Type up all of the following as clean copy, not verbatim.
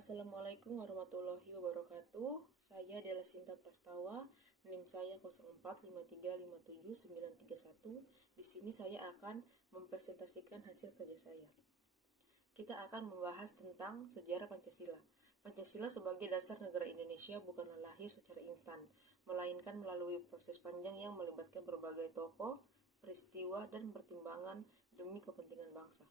Assalamualaikum warahmatullahi wabarakatuh. Saya Dela Sinta Prastawa, NIM saya 04535791. Di sini saya akan mempresentasikan hasil kerja saya. Kita akan membahas tentang sejarah Pancasila. Pancasila sebagai dasar negara Indonesia bukanlah lahir secara instan, melainkan melalui proses panjang yang melibatkan berbagai tokoh, peristiwa, dan pertimbangan demi kepentingan bangsa.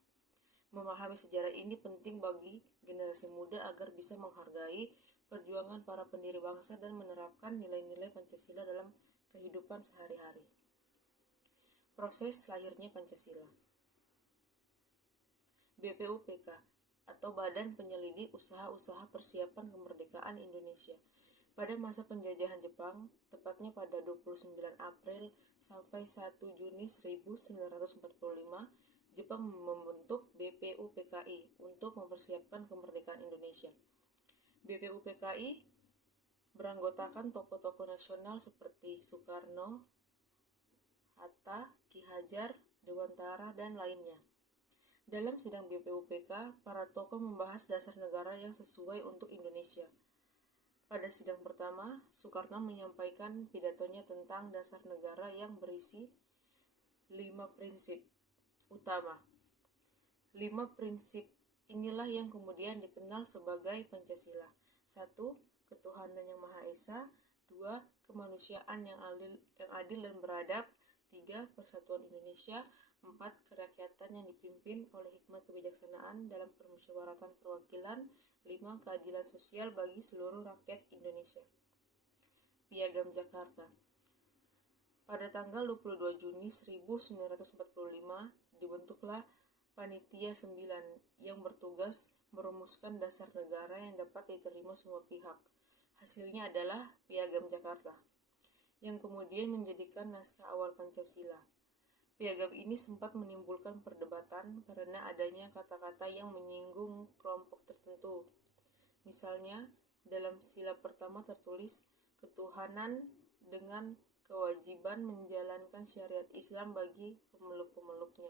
Memahami sejarah ini penting bagi generasi muda agar bisa menghargai perjuangan para pendiri bangsa dan menerapkan nilai-nilai Pancasila dalam kehidupan sehari-hari. Proses lahirnya Pancasila. BPUPK atau Badan Penyelidik Usaha-Usaha Persiapan Kemerdekaan Indonesia. Pada masa penjajahan Jepang, tepatnya pada 29 April sampai 1 Juni 1945, Jepang membentuk BPUPKI untuk mempersiapkan kemerdekaan Indonesia. BPUPKI beranggotakan tokoh-tokoh nasional seperti Soekarno, Hatta, Ki Hajar, Dewantara, dan lainnya. Dalam sidang BPUPK, para tokoh membahas dasar negara yang sesuai untuk Indonesia. Pada sidang pertama, Soekarno menyampaikan pidatonya tentang dasar negara yang berisi 5 prinsip utama. 5 prinsip inilah yang kemudian dikenal sebagai Pancasila. 1. Ketuhanan yang Maha Esa. 2. Kemanusiaan yang adil dan beradab. 3. Persatuan Indonesia. 4. Kerakyatan yang dipimpin oleh hikmat kebijaksanaan dalam permusyawaratan perwakilan. 5. Keadilan sosial bagi seluruh rakyat Indonesia. Piagam Jakarta. Pada tanggal 22 Juni 1945, dibentuklah Panitia 9 yang bertugas merumuskan dasar negara yang dapat diterima semua pihak. Hasilnya adalah Piagam Jakarta, yang kemudian menjadikan naskah awal Pancasila. Piagam ini sempat menimbulkan perdebatan karena adanya kata-kata yang menyinggung kelompok tertentu. Misalnya, dalam sila pertama tertulis ketuhanan dengan kewajiban menjalankan syariat Islam bagi pemeluk-pemeluknya,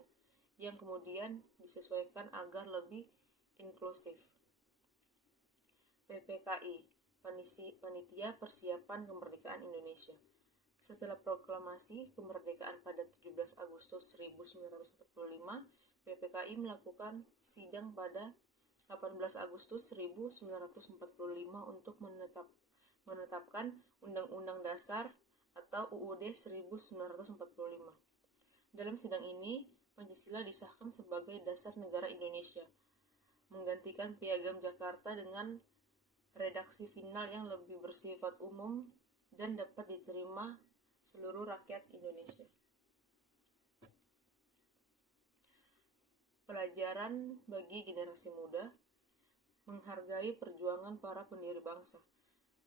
yang kemudian disesuaikan agar lebih inklusif. PPKI, Panitia Persiapan Kemerdekaan Indonesia. Setelah proklamasi kemerdekaan pada 17 Agustus 1945, PPKI melakukan sidang pada 18 Agustus 1945 untuk menetapkan Undang-Undang Dasar atau UUD 1945. Dalam sidang ini, Pancasila disahkan sebagai dasar negara Indonesia, menggantikan Piagam Jakarta dengan redaksi final yang lebih bersifat umum dan dapat diterima seluruh rakyat Indonesia. Pelajaran bagi generasi muda: menghargai perjuangan para pendiri bangsa.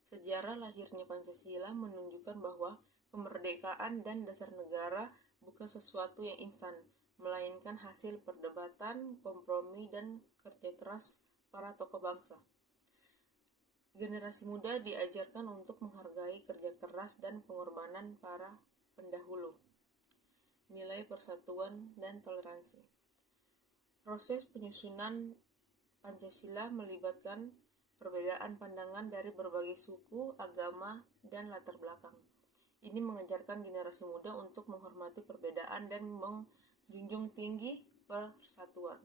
Sejarah lahirnya Pancasila menunjukkan bahwa kemerdekaan dan dasar negara bukan sesuatu yang instan, melainkan hasil perdebatan, kompromi, dan kerja keras para tokoh bangsa. Generasi muda diajarkan untuk menghargai kerja keras dan pengorbanan para pendahulu. Nilai persatuan dan toleransi. Proses penyusunan Pancasila melibatkan perbedaan pandangan dari berbagai suku, agama, dan latar belakang. Ini mengajarkan generasi muda untuk menghormati perbedaan dan menjunjung tinggi persatuan.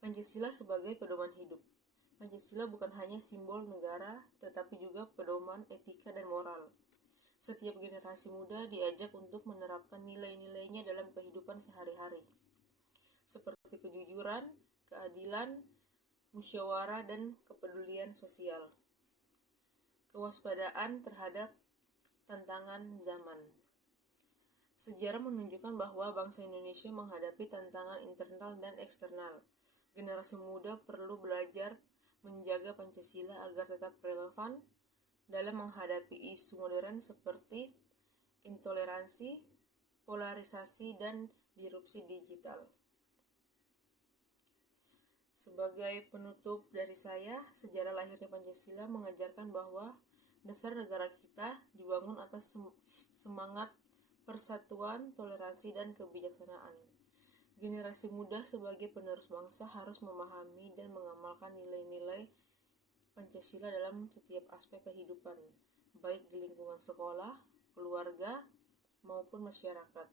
Pancasila sebagai pedoman hidup. Pancasila bukan hanya simbol negara, tetapi juga pedoman etika dan moral. Setiap generasi muda diajak untuk menerapkan nilai-nilainya dalam kehidupan sehari-hari, seperti kejujuran, keadilan, musyawarah, dan kepedulian sosial. Kewaspadaan terhadap tantangan zaman. Sejarah menunjukkan bahwa bangsa Indonesia menghadapi tantangan internal dan eksternal. Generasi muda perlu belajar menjaga Pancasila agar tetap relevan dalam menghadapi isu modern seperti intoleransi, polarisasi, dan disrupsi digital. Sebagai penutup dari saya, sejarah lahirnya Pancasila mengajarkan bahwa dasar negara kita dibangun atas semangat persatuan, toleransi, dan kebijaksanaan. Generasi muda sebagai penerus bangsa harus memahami dan mengamalkan nilai-nilai Pancasila dalam setiap aspek kehidupan, baik di lingkungan sekolah, keluarga, maupun masyarakat.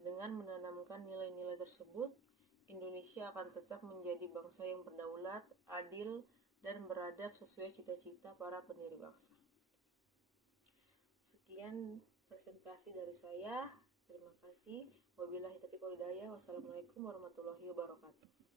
Dengan menanamkan nilai-nilai tersebut, Indonesia akan tetap menjadi bangsa yang berdaulat, adil, dan beradab sesuai cita-cita para pendiri bangsa. Sekian presentasi dari saya. Terima kasih. Wabillahi taufiq wal hidayah. Wassalamualaikum warahmatullahi wabarakatuh.